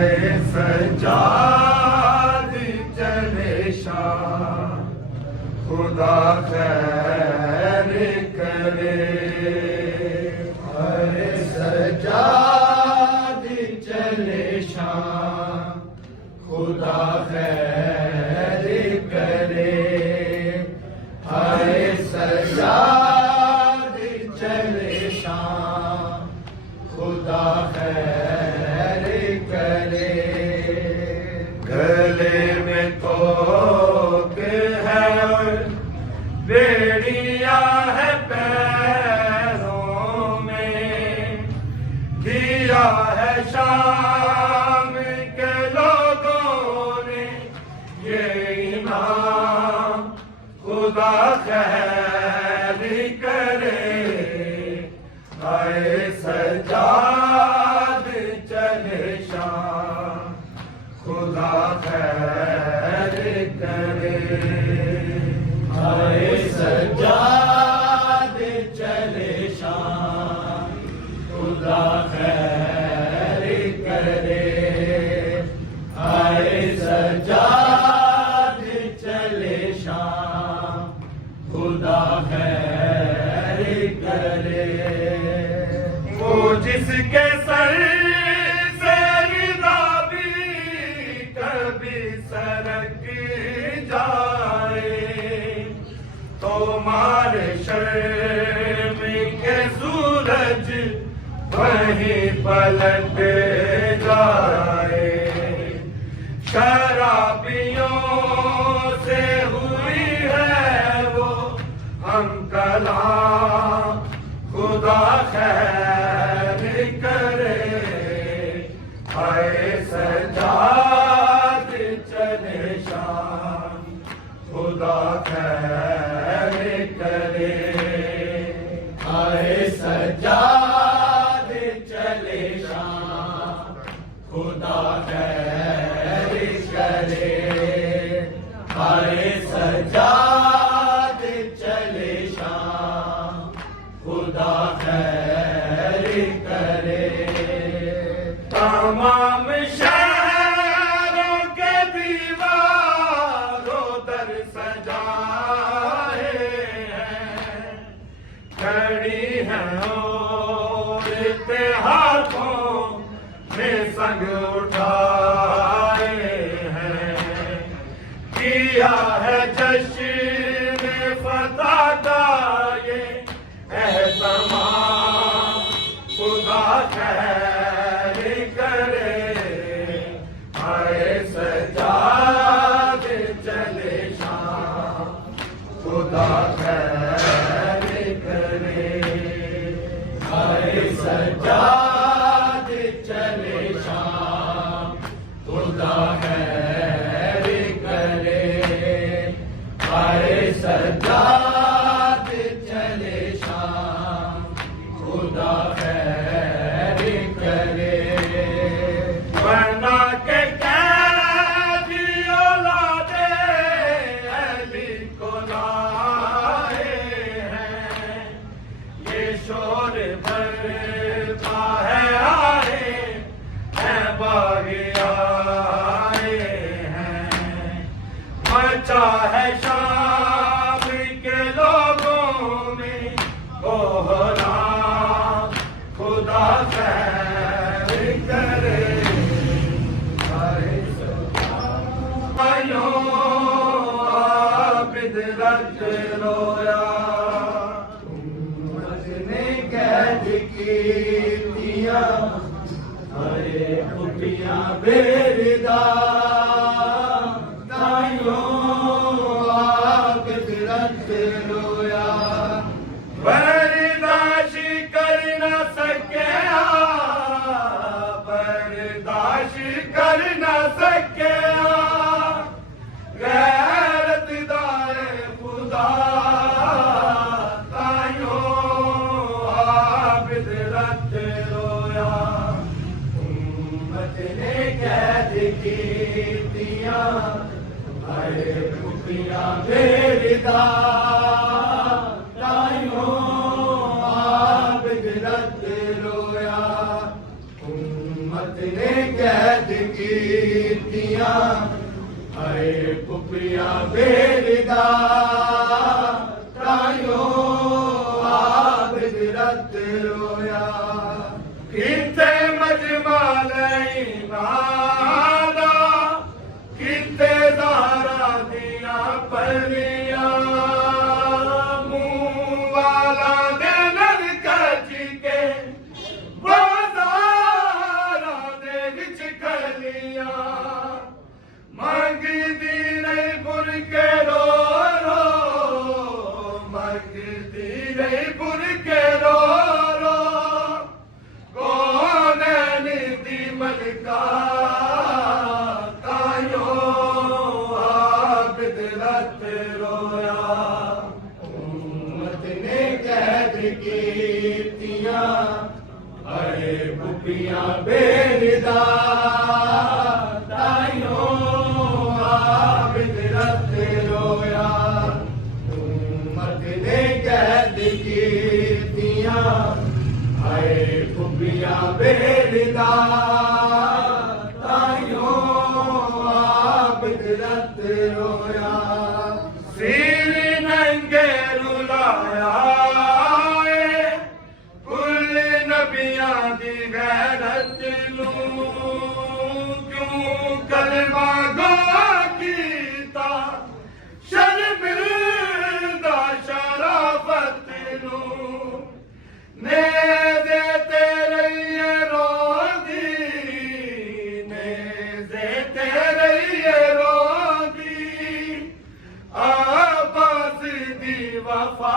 आए सजाद चले शाह खुदा खैर करे। आए सजाद चले शाह खुदा खैर करे। आए सजाद चले शाह खुदा खैर करे। गले में तोक है और बेड़िया है पैरों में। दिया है शाम के लोगों ने ये इनाम खुदा खैर करे। आए सजाद चले शाह खुदा खैर करे। आए सजाद चले शाह खुदा खैर करे। आए सजाद चले शाह खुदा खैर करे। वो जिसके सर से रिदा भी कभी सरक जाए तो मारे शर्म के सूरज वहीं पलट जाए। शराबियों से हुई है वो हम कलाम खुदा खैर करे। आए सजाद चले शाह खुदा खैर करे। आए सजाद चले शाह खुदा खैर करे। आए सजाद चले शाह खुदा खैर करे। तमाम शहरों के दीवारों दर सजाए हैं। खड़ी हैं औरतें हाथों में संग उठाए हैं। किया है जश्न फतह का ये एहतमाम खुदा खैर करे। आए सजाद चले शाह खुदा खैर करे। आए सजाद चले शाह खुदा खैर करे। आए सजाद चले शाह खुदा खैर करे। बना के कैदी औलादे अली को लाए हैं। ये शोर भरता है आए हैं बागी आए हैं। मचा है शाम के लोगों में कोहराम खुदा खैर करे। आयो आबिद रख रोया उम्मत ने कैद की दिया। अरे उठियां बेरिदा ताइयों आबिद रख रोया। बर्दाश्त कर न सकिया बर्दाश्त कर न सकिया। गैरत दाए खुदा ताइयों आबिद रख रोया। उम्मत ने कैद की दिया। अरे कुटिया बेरिदा ताइयों आबिद रख रोया। उम्मत ने कैद फुफिया बेरिदा तायो आबिद रत रोया किथे मजमा नादा किथे दारा दिया परिया मुँह वाला दे नरकच के बाजारा दे विच खलिया मंगदी नहीं बुर के रो रो मंगदी नहीं बुर के रो रो कौन निधि मलका तायो आबिद रत रोया उम्मत ने कैद कीतियां अरे फुफिया बेरिदा तायो आबिद रत रोया उम्मत ने कैद कीतियां अरे फुफिया बेरिदा तायो आबिद रत रोया सिर नंगे रुलाया कुल नबियां दी गैरत नूं क्यों कलमा गो कीता शर्मिंदा शराफत नूं ने दे तेरे ये रोदी ने दे तेरे ये रोदी आबास दी वफा